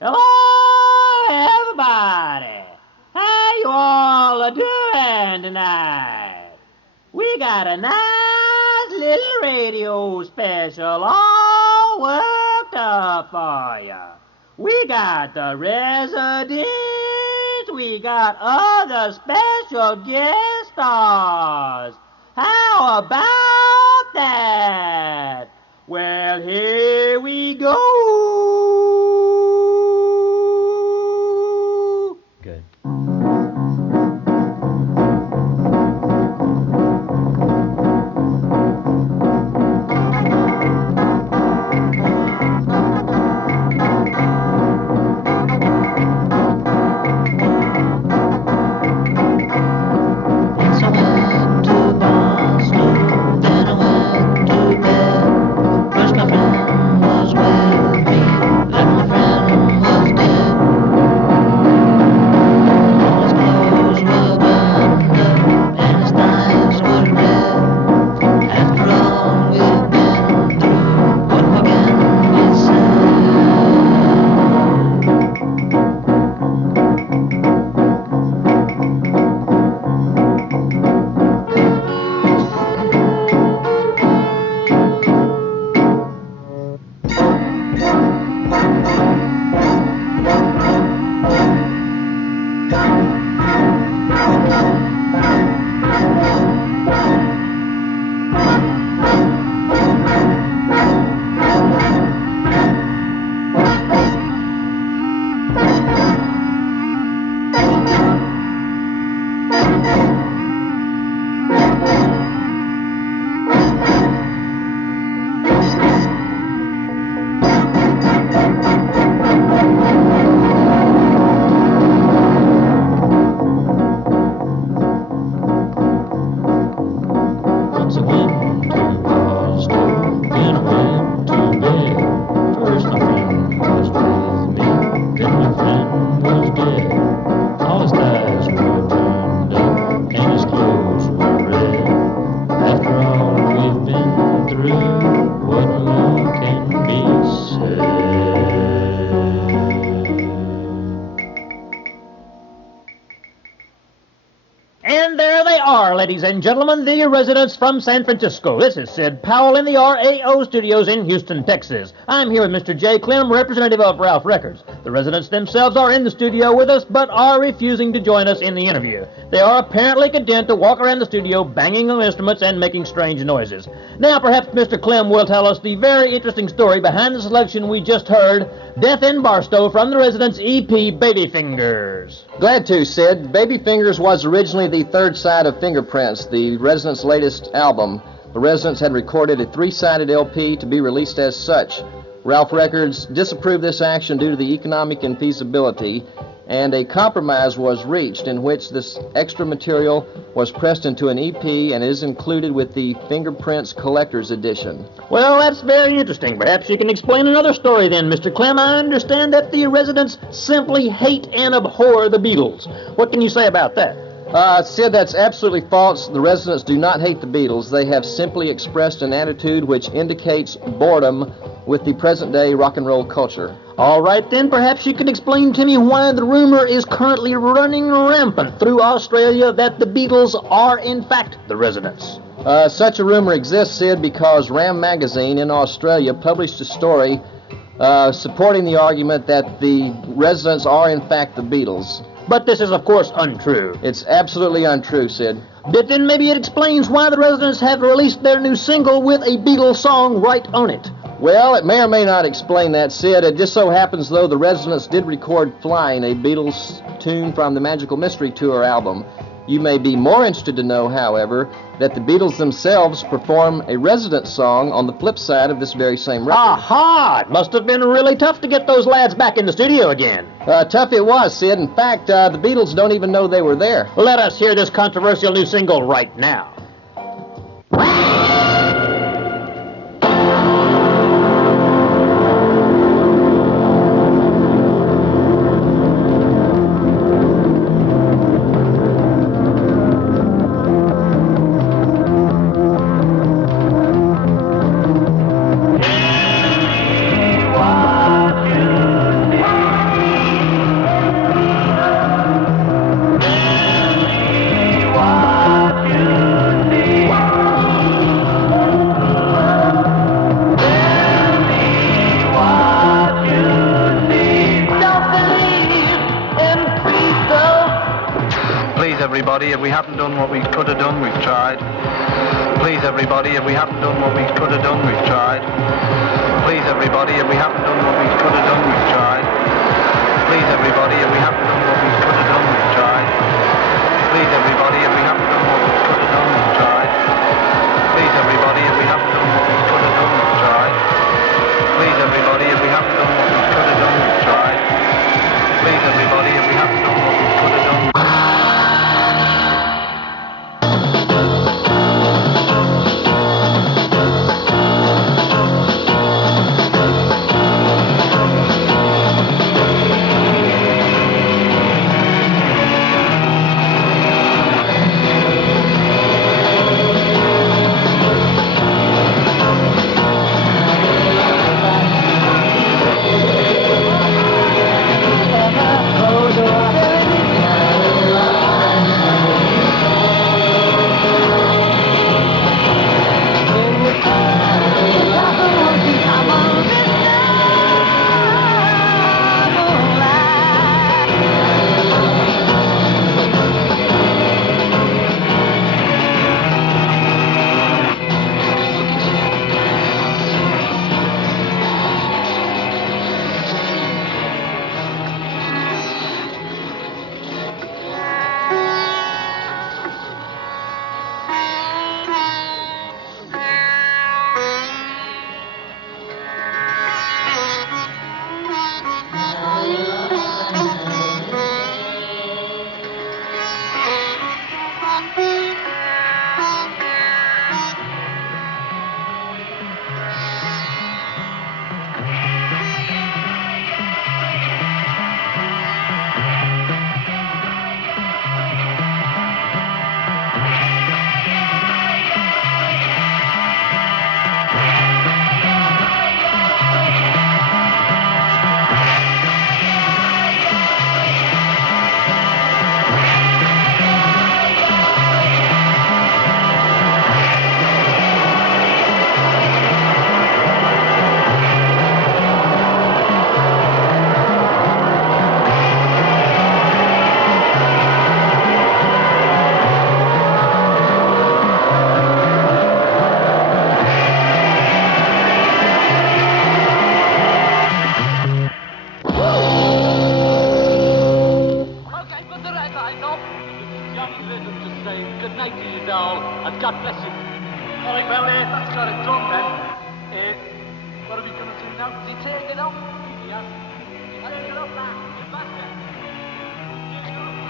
Hello, everybody. How you all a doing tonight? We got a nice little radio special all worked up for you. We got the residents, we got other special guest stars. How about that? Well, here we go. Good. Ladies and gentlemen, the residents from San Francisco. This is Sid Powell in the RAO studios in Houston, Texas. I'm here with Mr. J. Clem, representative of Ralph Records. The residents themselves are in the studio with us, but are refusing to join us in the interview. They are apparently content to walk around the studio banging on instruments and making strange noises. Now, perhaps Mr. Clem will tell us the very interesting story behind the selection we just heard, Death in Barstow, from the residents' EP, Baby Fingers. Glad to, Sid. Baby Fingers was originally the third side of Fingerprints, the Residents' latest album. The Residents had recorded a three-sided LP to be released as such. Ralph Records disapproved this action due to the economic infeasibility, and a compromise was reached in which this extra material was pressed into an EP and is included with the Fingerprints Collector's Edition. Well, that's very interesting. Perhaps you can explain another story then, Mr. Clem. I understand that the residents simply hate and abhor the Beatles. What can you say about that? Sid, that's absolutely false. The residents do not hate the Beatles. They have simply expressed an attitude which indicates boredom with the present-day rock and roll culture. All right, then, perhaps you can explain to me why the rumor is currently running rampant through Australia that the Beatles are, in fact, the residents. Such a rumor exists, Sid, because Ram Magazine in Australia published a story supporting the argument that the residents are, in fact, the Beatles. But this is, of course, untrue. It's absolutely untrue, Sid. But then maybe it explains why the residents have released their new single with a Beatles song right on it. Well, it may or may not explain that, Sid. It just so happens, though, the residents did record Flying, a Beatles tune from the Magical Mystery Tour album. You may be more interested to know, however, that the Beatles themselves perform a resident song on the flip side of this very same record. Aha! It must have been really tough to get those lads back in the studio again. Tough it was, Sid. In fact, the Beatles don't even know they were there. Let us hear this controversial new single right now. we haven't done what we could have done, we've tried. Please everybody, if we haven't done what we could have done, we've tried. Please everybody, if we haven't done what we could have done, we've tried. Please everybody, if we haven't done what we could have done, we've tried. Please everybody, if we haven't done what we could have done, we've tried. Please everybody, if we haven't done what we could have done, we've tried. Please everybody, if we haven't done what we could have done, we've tried. Please everybody, if we haven't done what we could have done. God bless you. All right, well, that's got it done then. What are we going to do now? Is he taking it off? Yes. Take it off now. Get back there. Take it off.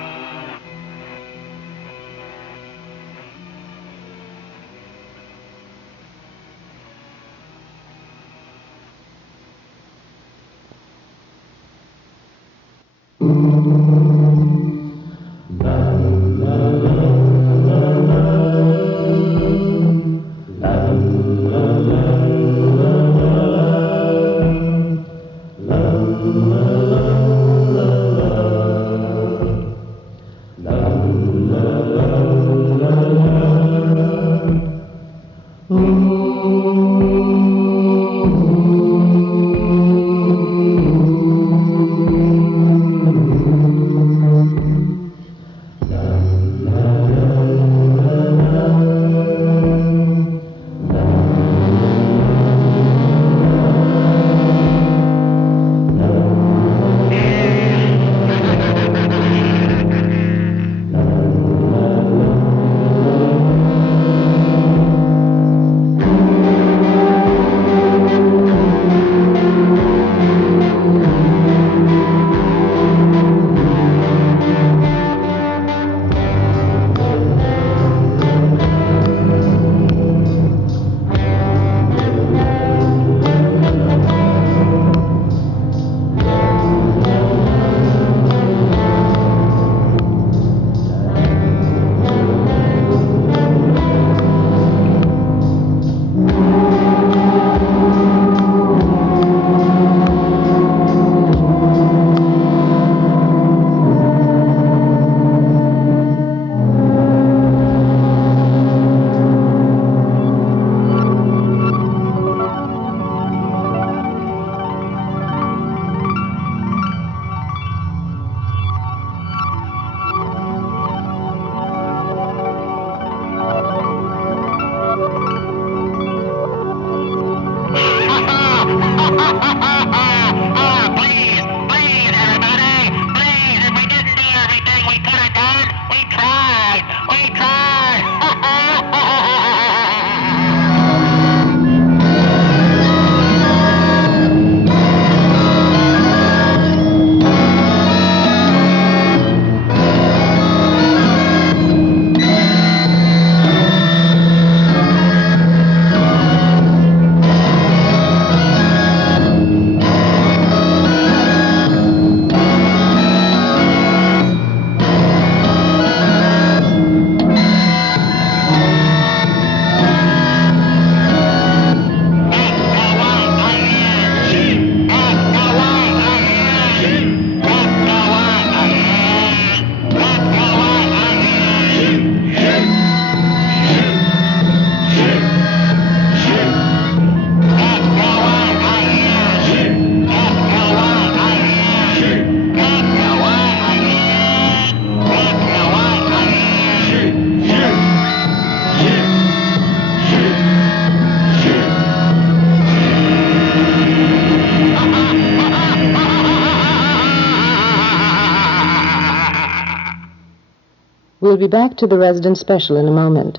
We'll be back to the resident special in a moment.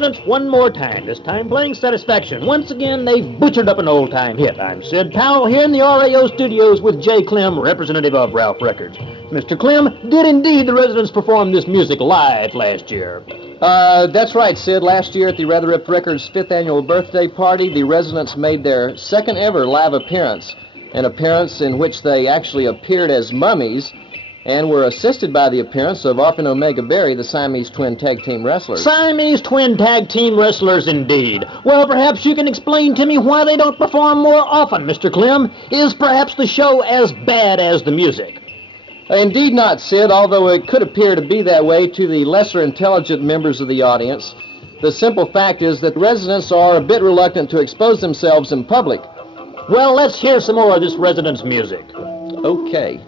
residents one more time, this time playing Satisfaction. Once again, they've butchered up an old-time hit. I'm Sid Powell here in the RAO studios with Jay Clem, representative of Ralph Records. Mr. Clem, did indeed the residents perform this music live last year? That's right, Sid. Last year at the Rather Ripped Records' 5th annual birthday party, the residents made their second ever live appearance, an appearance in which they actually appeared as mummies and were assisted by the appearance of Alpha and Omega Berry, the Siamese twin tag team wrestlers. Siamese twin tag team wrestlers, indeed. Well, perhaps you can explain to me why they don't perform more often, Mr. Clem. Is perhaps the show as bad as the music? Indeed not, Sid, although it could appear to be that way to the lesser intelligent members of the audience. The simple fact is that residents are a bit reluctant to expose themselves in public. Well, let's hear some more of this residents' music. Okay.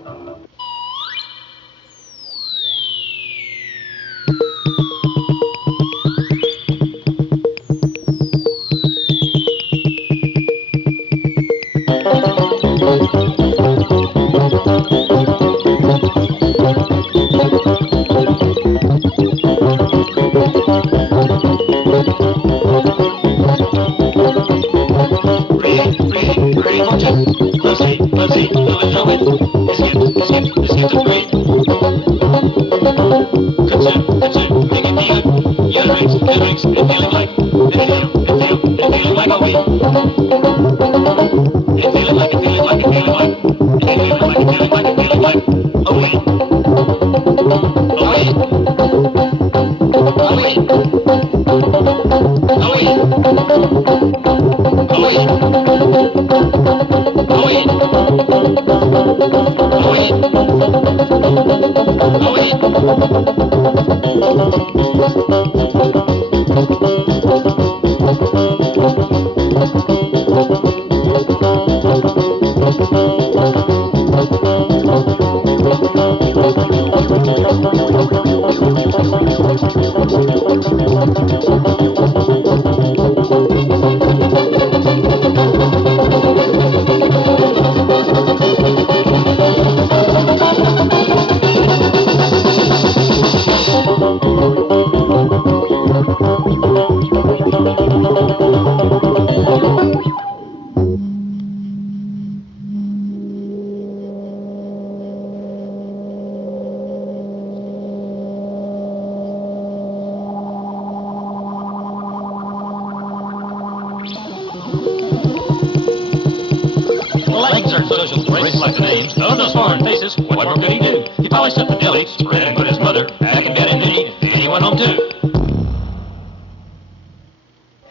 Like the names of those foreign faces, what more could he do? He polished up the deli, spread and put his mother back in bed and he went home too.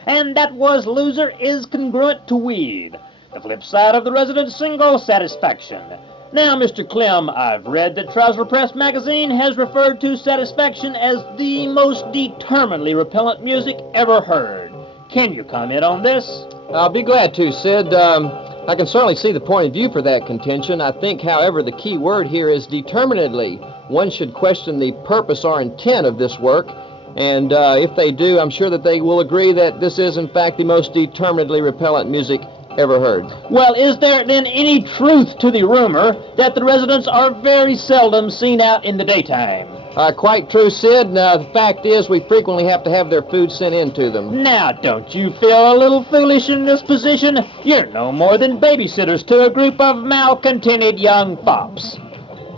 And that was Loser is Congruent to Weed, the flip side of the resident single Satisfaction. Now, Mr. Clem, I've read that Trouser Press magazine has referred to Satisfaction as the most determinedly repellent music ever heard. Can you comment on this? I'll be glad to, Sid. I can certainly see the point of view for that contention. I think, however, the key word here is determinedly. One should question the purpose or intent of this work, and if they do, I'm sure that they will agree that this is, in fact, the most determinedly repellent music ever heard. Well, is there then any truth to the rumor that the residents are very seldom seen out in the daytime? Quite true, Sid. The fact is we frequently have to have their food sent in to them. Now, don't you feel a little foolish in this position? You're no more than babysitters to a group of malcontented young fops.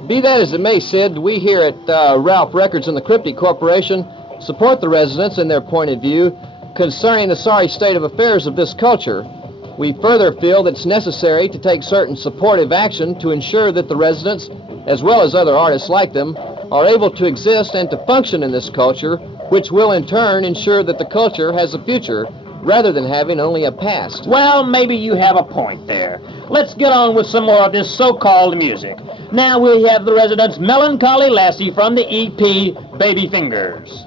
Be that as it may, Sid, we here at Ralph Records and the Cryptic Corporation support the residents in their point of view concerning the sorry state of affairs of this culture. We further feel that it's necessary to take certain supportive action to ensure that the residents, as well as other artists like them, are able to exist and to function in this culture, which will in turn ensure that the culture has a future rather than having only a past. Well, maybe you have a point there. Let's get on with some more of this so-called music. Now we have the residents' Melancholy Lassie from the EP Baby Fingers.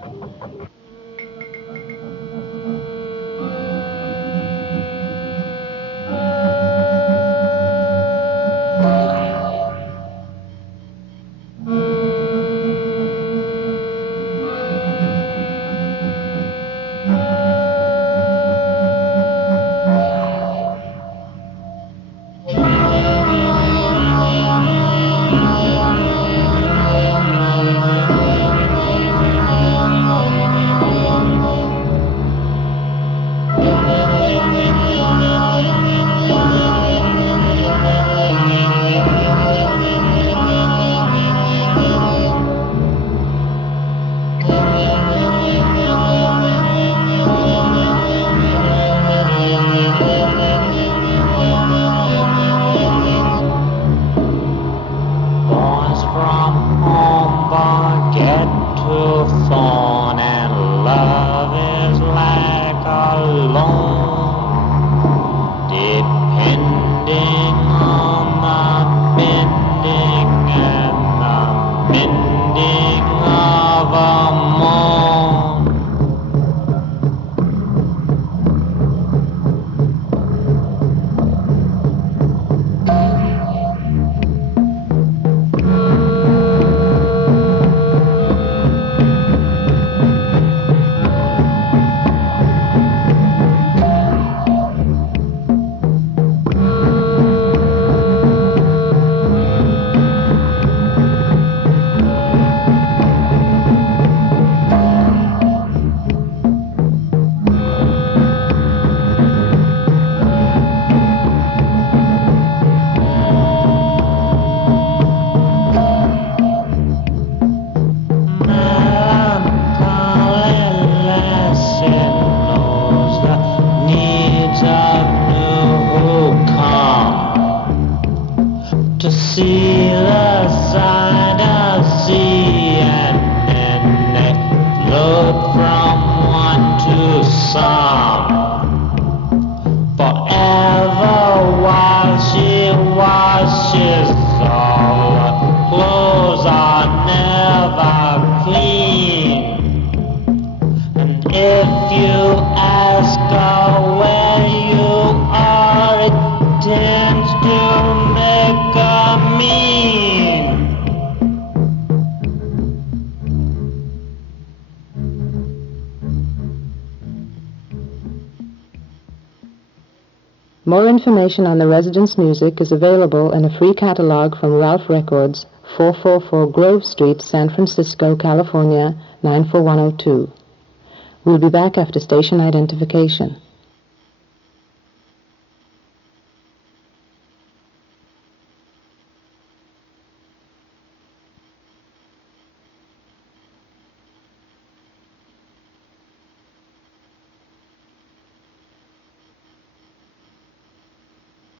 see the side of sea and then they look from one to some. Forever while she washes, all her clothes are never clean. And if you ask her where you are, it tends to make her mean. More information on the Residence music is available in a free catalog from Ralph Records, 444 Grove Street, San Francisco, California, 94102. We'll be back after station identification.